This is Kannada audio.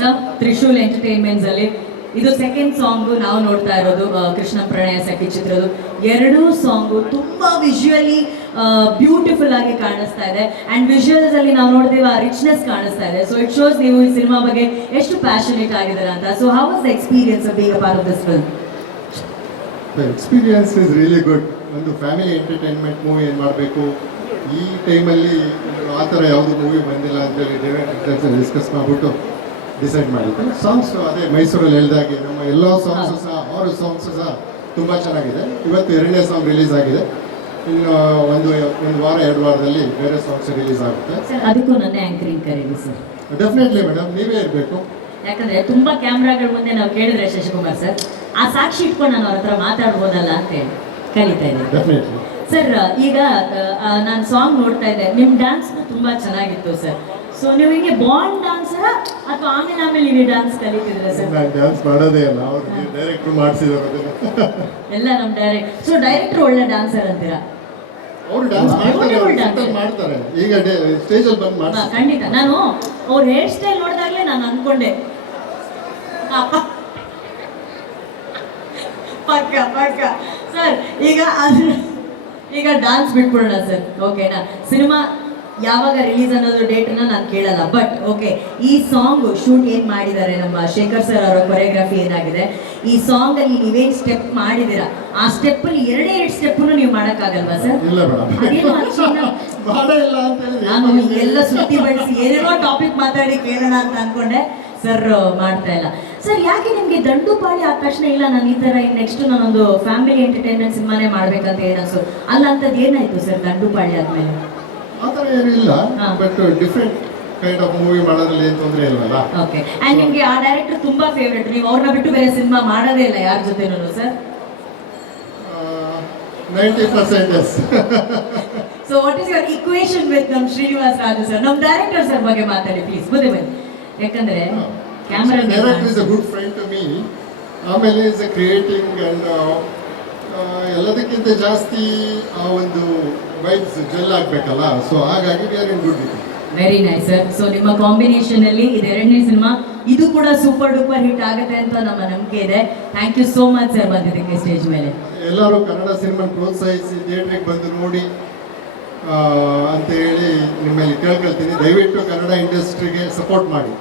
ಸರ್ ತ್ರಿಶೂಲ್ ಎಂಟರ್ಟೈನ್ಮೆಂಟ್ಸ್ ಅಲ್ಲಿ ಇದು ಸೆಕೆಂಡ್ ಸಾಂಗು ನಾವು ನೋಡ್ತಾ ಇರೋದು ಕೃಷ್ಣ ಪ್ರಣಯ ಸಖಿ ಚಿತ್ರದ ಎರಡೂ ಸಾಂಗು ತುಂಬ ವಿಜುವಲಿ ಬ್ಯೂಟಿಫುಲ್ ಆಗಿ ಕಾಣಿಸ್ತಾ ಇದೆ ಆ್ಯಂಡ್ ವಿಜುವಲ್ಸ್ ಅಲ್ಲಿ ನಾವು ನೋಡ್ತೀವಿ ಆ ರಿಚ್ನೆಸ್ ಕಾಣಿಸ್ತಾ ಇದೆ. ಸೊ ಇಟ್ ಶೋಸ್ ನೀವು ಈ ಸಿನಿಮಾ ಬಗ್ಗೆ ಎಷ್ಟು ಪ್ಯಾಷನೇಟ್ ಆಗಿದ್ದಾರೆ ಅಂತ. So how was the experience of being a part of this film? The experience is really good. ಒಂದು ಫ್ಯಾಮಿಲಿ ಎಂಟರ್ಟೈನ್ಮೆಂಟ್ ಮೂವಿ ಏನು ಮಾಡಬೇಕು ಈ ಟೈಮಲ್ಲಿ ಆ ಥರ ಯಾವುದು ಮೂವಿ ಬಂದಿಲ್ಲ ಅಂತೇಳಿ ಡೈರೆಕ್ಟರ್ ಡಿಸ್ಕಸ್ ಮಾಡಿಬಿಟ್ಟು ಡಿಸೈಡ್ ಮಾಡಿದ್ದೆ. ಸಾಂಗ್ಸ್ ಅದೇ ಮೈಸೂರಲ್ಲಿ ಹೇಳಿದಾಗೆ ನಮ್ಮ ಎಲ್ಲ ಸಾಂಗ್ಸು ಸಹ 6 ಸಾಂಗ್ಸು ಸಹ ತುಂಬ ಚೆನ್ನಾಗಿದೆ. ಇವತ್ತು 2ನೇ ಸಾಂಗ್ ರಿಲೀಸ್ ಆಗಿದೆ. ಇನ್ನು ಒಂದು ವಾರ 2 ವಾರದಲ್ಲಿ ಬೇರೆ ಸಾಂಗ್ಸ್ ರಿಲೀಸ್ ಆಗುತ್ತೆ. ಅದಕ್ಕೂ ನನ್ನ ಆಂಕರಿಂಗ್ ಕರೀರಿ ಸರ್. ಡೆಫಿನೆಟ್ಲಿ ಮೇಡಮ್, ನೀವೇ ಇರಬೇಕು. ಯಾಕಂದ್ರೆ ತುಂಬಾ ಕ್ಯಾಮ್ರಾಗಳ ಮುಂದೆ ನಾವು ಕೇಳಿದ್ರೆ ಶಶಿಕುಮಾರ್ ಸರ್ ಆ ಸಾಕ್ಷಿ ಇಟ್ಕೊಂಡು ನಾನು ಅವ್ರ ಹತ್ರ ಮಾತಾಡ್ಬೋದಲ್ಲ ಅಂತ ಹೇಳಿ ಕಲಿತಾ ಇದ್ದೆ. ಡೆಫಿನೆಟ್ಲಿ ಸರ್ ಈಗ ನಾನು ಸಾಂಗ್ ನೋಡ್ತಾ ಇದ್ದೆ, ನಿಮ್ಮ ಡ್ಯಾನ್ಸ್ ತುಂಬಾ ಚೆನ್ನಾಗಿತ್ತು ಸರ್. ಸೊ ನೀವು ಹಿಂಗೆ ಬಾಂಡ್ ಡಾನ್ಸರ ಅಥವಾ ಆಮೇಲೆ ನೀವು ಡ್ಯಾನ್ಸ್ ಕಲಿತಿದ್ರೆ ಸರ್? ನಾನು ಡ್ಯಾನ್ಸ್ ಮಾಡೋದೇ ಅಲ್ಲ, ಅವ್ರಿಗೆ ಡೈರೆಕ್ಟ್ರು ಮಾಡಿಸಿದ್ರು ಎಲ್ಲ ನಮ್ಮ ಡೈರೆಕ್ಟ್. ಸೊ ಡೈರೆಕ್ಟರ್ ಒಳ್ಳೆ ಡ್ಯಾನ್ಸರ್ ಅಂತೀರಾ? ಅವರು ಡ್ಯಾನ್ಸ್ ಮಾಡ್ತಾರೆ. ಈಗ ಸ್ಟೇಜಲ್ಲಿ ಬಂದು ಮಾಡ್ತಾರೆ. ಖಂಡಿತ. ನಾನು ಅವ್ರ ಹೇರ್ ಸ್ಟೈಲ್ ನೋಡಿದಾಗಲೇ ನಾನು ಅನ್ಕೊಂಡೆ ಪಕ್ಕ ಪಕ್ಕ ಸರ್. ಈಗ ಡಾನ್ಸ್ ಬಿಟ್ಬಿಡೋಣ ಸರ್, ಓಕೆನಾ? ಸಿನಿಮಾ ಯಾವಾಗ ರಿಲೀಸ್ ಅನ್ನೋದು ಡೇಟನ್ನ ನಾನು ಕೇಳಲ್ಲ, ಬಟ್ ಓಕೆ ಈ ಸಾಂಗ್ ಶೂಟ್ ಏನು ಮಾಡಿದ್ದಾರೆ ನಮ್ಮ ಶೇಖರ್ ಸರ್ ಅವರ ಕೊರಿಯೋಗ್ರಫಿ ಏನಾಗಿದೆ, ಈ ಸಾಂಗ್ ಅಲ್ಲಿ ನೀವೇನು ಸ್ಟೆಪ್ ಮಾಡಿದ್ದೀರಾ ಆ ಸ್ಟೆಪ್ ಅಲ್ಲಿ 2 ಸ್ಟೆಪ್ಪನ್ನು ನೀವು ಮಾಡೋಕ್ಕಾಗಲ್ವಾ ಸರ್? ಇಲ್ಲ ನಾನು ಎಲ್ಲ ಸುತ್ತಿ ಬಳಸಿ ಏನೇನೋ ಟಾಪಿಕ್ ಮಾತಾಡಿ ಕೇಳೋಣ ಅಂತ ಅನ್ಕೊಂಡೆ. ಸರ್ ಮಾಡ್ತಾ ಇಲ್ಲ. ಸರ್ ಯಾಕೆ ನಿಮಗೆ ದಂಡುಪಾಳಿ ಆದ ತಕ್ಷಣ ಇಲ್ಲ ನಾನು ಈ ಥರ ನೆಕ್ಸ್ಟ್ ನಾನೊಂದು ಫ್ಯಾಮಿಲಿ ಎಂಟರ್ಟೈನ್ಮೆಂಟ್ ಸಿನಿಮಾನೇ ಮಾಡ್ಬೇಕಂತ ಏನಿಸು ಅಲ್ಲ ಅಂತದ್ದು ಏನಾಯ್ತು ಸರ್ ದಂಡುಪಾಳಿ ಆದ್ಮೇಲೆ? ಆ ಥರ ಏನೂ ಇಲ್ಲ, but different kind of movie ಮಾಡೋದ್ರಲ್ಲಿ ಏನು ತೊಂದರೆ ಇಲ್ವಲ್ಲ. ಓಕೆ. ಆ್ಯಂಡ್ ನಿಮಗೆ ಆ ಡೈರೆಕ್ಟರ್ ತುಂಬಾ ಫೇವ್ರೇಟ್, ನೀವು ಅವ್ರನ್ನ ಬಿಟ್ಟು ಬೇರೆ ಸಿನಿಮಾ ಮಾಡೋದೇ ಇಲ್ಲ ಯಾರ ಜೊತೆನೂ sir? 90% yes. So what is your equation with ನಮ್ಮ ಶ್ರೀನಿವಾಸ್ ರಾಜು ಸರ್? ನಮ್ಮ ಡೈರೆಕ್ಟರ್ ಸರ್ ಬಗ್ಗೆ ಮಾತಾಡಿ ಪ್ಲೀಸ್, ಬನ್ನಿ. ಯಾಕಂದ್ರೆ camera director is a good friend to me. ಆಮೇಲೆ ಇಸ್ ಅ ಕ್ರಿಯೇಟಿಂಗ್ ಆ್ಯಂಡ್ ಎಲ್ಲದಕ್ಕಿಂತ ಜಾಸ್ತಿ ಆ ಒಂದು ವೈಬ್ಸ್ ಜೆಲ್ ಆಗಬೇಕಲ್ಲ. ಸೊ ಹಾಗಾಗಿ we are in good. Very nice sir. So ನಿಮ್ಮ ಕಾಂಬಿನೇಷನ್ ಅಲ್ಲಿ ಇದು 2ನೇ ಸಿನಿಮಾ, ಇದು ಕೂಡ ಸೂಪರ್ ಡೂಪರ್ ಹಿಟ್ ಆಗುತ್ತೆ ಅಂತ ನಮ್ಮ ನಂಬಿಕೆ ಇದೆ. Thank you so much sir ಬಂದಿದ್ದಕ್ಕೆ ಸ್ಟೇಜ್ ಮೇಲೆ. ಎಲ್ಲರೂ ಕನ್ನಡ ಸಿನಿಮಾ ಪ್ರೋತ್ಸಾಹಿಸಿ ಥಿಯೇಟ್ರಿಗೆ ಬಂದು ನೋಡಿ ಅಂತ ಹೇಳಿ ನಿಮ್ಮಲ್ಲಿ ಕೇಳ್ಕೊಳ್ತೀನಿ. ದಯವಿಟ್ಟು ಕನ್ನಡ ಇಂಡಸ್ಟ್ರಿಗೆ ಸಪೋರ್ಟ್ ಮಾಡಿ.